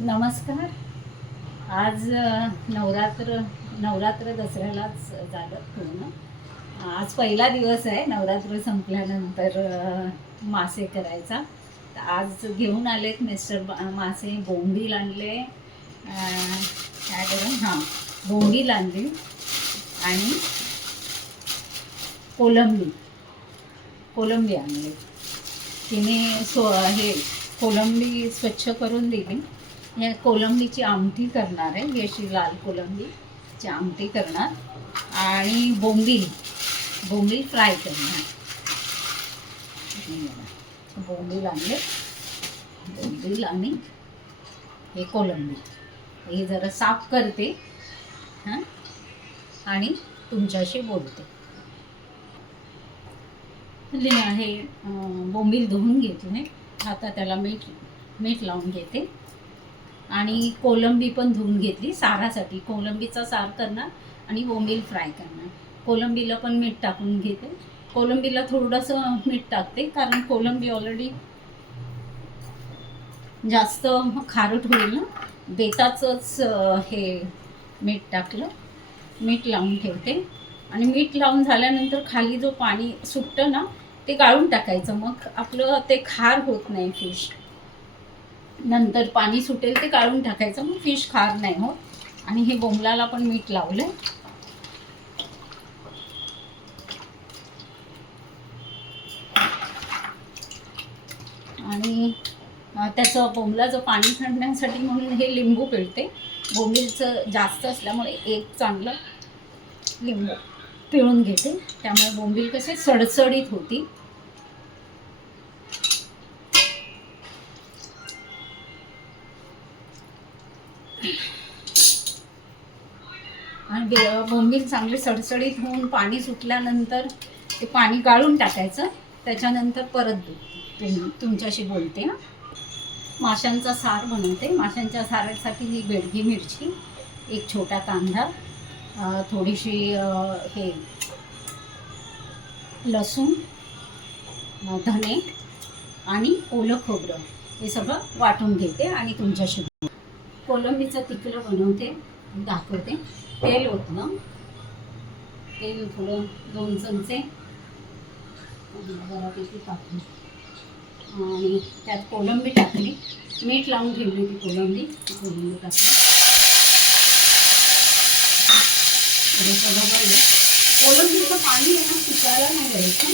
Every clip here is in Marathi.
नमस्कार. आज नवरात्र दसऱ्यालाच झालं पूर्ण. आज पहिला दिवस आहे नवरात्र संपल्यानंतर मासे करायचा. तर आज घेऊन आलेत मिस्टर मासे. बोंबील आणले, काय करून बोंबील आणली आणि कोलंबी आणली. तिने कोलंबी स्वच्छ करून दिली. या कोलंबीची आमटी करणार आहे, ही अशी लाल कोलंबीची आमटी करणार आणि बोंबील फ्राय करणार. बोंबील आणि हे कोलंबी हे जरा साफ करते आणि तुमच्याशी बोलते. हे बोंबील धुवून घेतले, आता त्याला मीठ लावून घेते आणि कोलंबी पण धुवून घेतली सारासाठी. कोलंबीचा सार करणार आणि बोंबील फ्राय करणार. कोलंबीला पण मीठ टाकून घेते. कोलंबीला थोडंसं मीठ टाकते कारण कोलंबी ऑलरेडी जास्त खारट होईल ना. बेताचंच हे मीठ टाकलं. मीठ लावून ठेवते आणि मीठ लावून झाल्यानंतर खाली जो पाणी सुटतं ना ते गाळून टाकायचं. मग आपलं ते खार होत नाही फिश. नंतर पाणी सुटेल ते काढून टाकायचं, मग फिश खार नाही होत. आणि हे बोंबलाला पण मीठ लावलंय. आणि त्याचं बोंबलाचं पाणी काढण्यासाठी म्हणून हे लिंबू पिळते. बोंबीलचं जास्त असल्यामुळे एक चांगलं लिंबू पिळून घेते, त्यामुळे बोंबील कसे सडसडीत होती. आणि बोंबील चांगले सडसडीत होऊन पाणी सुटल्यानंतर ते पाणी गाळून टाकायचं. त्याच्यानंतर परत तुमच्याशी बोलते. माशांचा सार बनवते. माशांच्या सारासाठी ही बेडगी मिरची, एक छोटा कांदा, थोडीशी हे लसूण, धने आणि ओलं खोबरं हे सगळं वाटून घेते आणि तुमच्याशी कोलंबीचं तिखलं बनवते, दाखवते. तेल ओतलं, तेल थोडं 2 चमचे बऱ्यापैकी टाकली आणि त्यात कोलंबी टाकली. मीठ लावून ठेवली ती कोलंबी टाकली. कोलंबीचं पाणी आहे ना सुकायला नाही द्यायचं,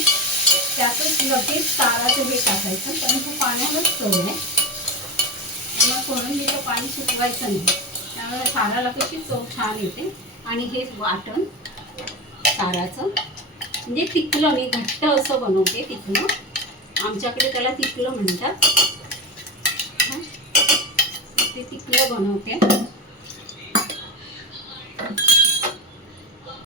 त्यातच लगेच ताराचं हे टाकायचं, कारण ते पाण्यालाच चव आहे. त्यामुळे कोलंबीचं पाणी सुकवायचं नाही, त्यामुळे साराला कशी चव छान येते. आणि हे वाटण साराचं म्हणजे तिखलं, मी घट्ट असं बनवते तिखलं. आमच्याकडे त्याला तिखलं म्हणतात. ते तिखलं बनवते.